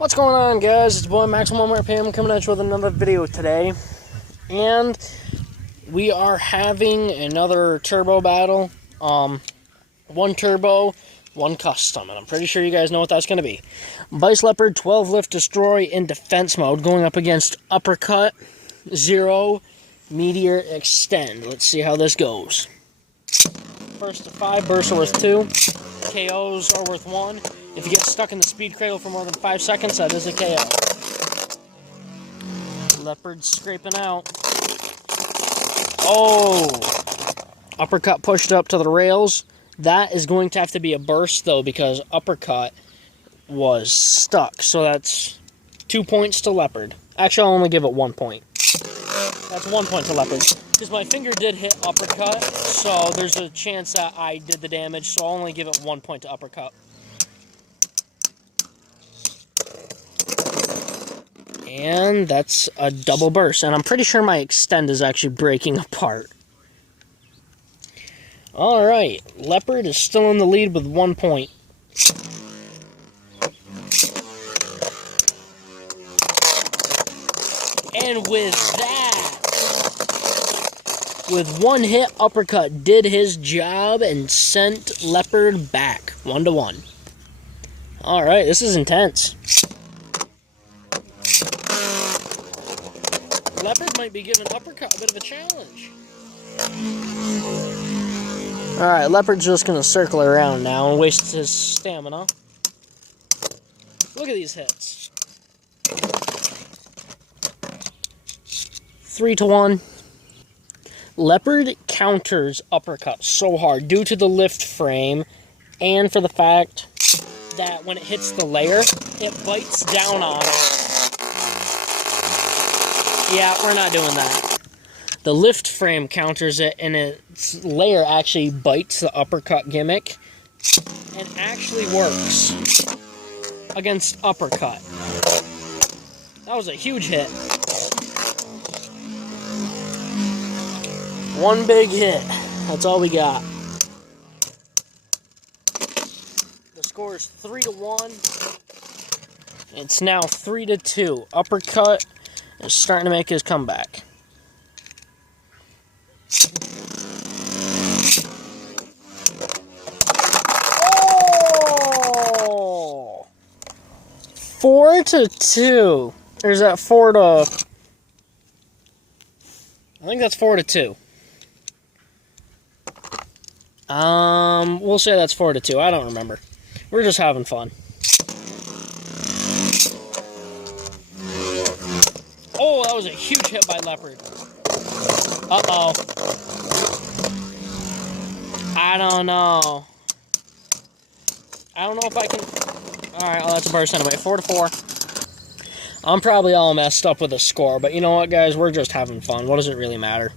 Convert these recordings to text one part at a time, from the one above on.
What's going on, guys? It's boy Maximum RPM coming at you with another video today, and we are having another turbo battle. One turbo, one custom, and I'm pretty sure you guys know what that's going to be. Vise Leopard 12 lift destroy in defense mode going up against Uppercut 0 meteor extend. Let's see how this goes. First to 5 bursts are worth 2. KOs are worth 1. If you get stuck in the speed cradle for more than 5 seconds, that is a KO. Leopard scraping out. Oh! Uppercut pushed up to the rails. That is going to have to be a burst, though, because Uppercut was stuck. So that's 2 points to Leopard. Actually, I'll only give it 1 point. That's 1 point to Leopard. Because my finger did hit Uppercut, so there's a chance that I did the damage, so I'll only give it 1 point to Uppercut. And that's a double burst, and I'm pretty sure my extend is actually breaking apart. Alright, Leopard is still in the lead with 1 point. And with that, with one hit, Uppercut did his job and sent Leopard back 1-1. Alright, this is intense. Leopard might be giving Uppercut a bit of a challenge. Alright, Leopard's just going to circle around now and waste his stamina. Look at these hits. 3-1. Leopard counters Uppercut so hard due to the lift frame and for the fact that when it hits the layer, it bites down on it. Yeah, we're not doing that. The lift frame counters it, and its layer actually bites the Uppercut gimmick and actually works against Uppercut. That was a huge hit. One big hit. That's all we got. The score is 3-1. It's now 3-2. Uppercut is starting to make his comeback. Oh! 4-2. Or is that 4 to... I think that's 4-2. We'll say that's 4-2. I don't remember. We're just having fun. Oh, that was a huge hit by Leopard. Uh-oh. I don't know. I don't know if I can... Alright, well, that's a burst anyway. 4-4. I'm probably all messed up with the score, but you know what, guys? We're just having fun. What does it really matter?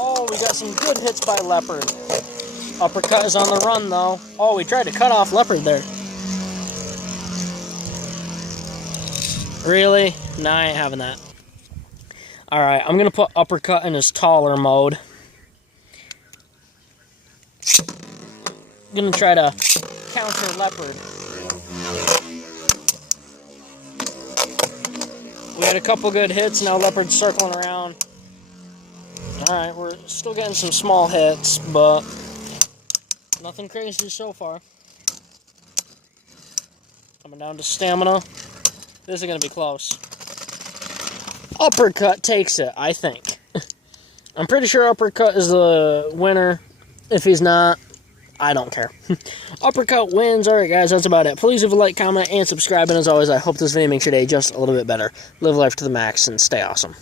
Oh, we got some good hits by Leopard. Uppercut is on the run, though. Oh, we tried to cut off Leopard there. Really? Nah, I ain't having that. Alright, I'm going to put Uppercut in his taller mode. I'm going to try to counter Leopard. We had a couple good hits, now Leopard's circling around. Alright, we're still getting some small hits, but nothing crazy so far. Coming down to stamina. This is going to be close. Uppercut takes it, I think. I'm pretty sure Uppercut is the winner. If he's not, I don't care. Uppercut wins. Alright, guys, that's about it. Please leave a like, comment, and subscribe. And as always, I hope this video makes your day just a little bit better. Live life to the max and stay awesome.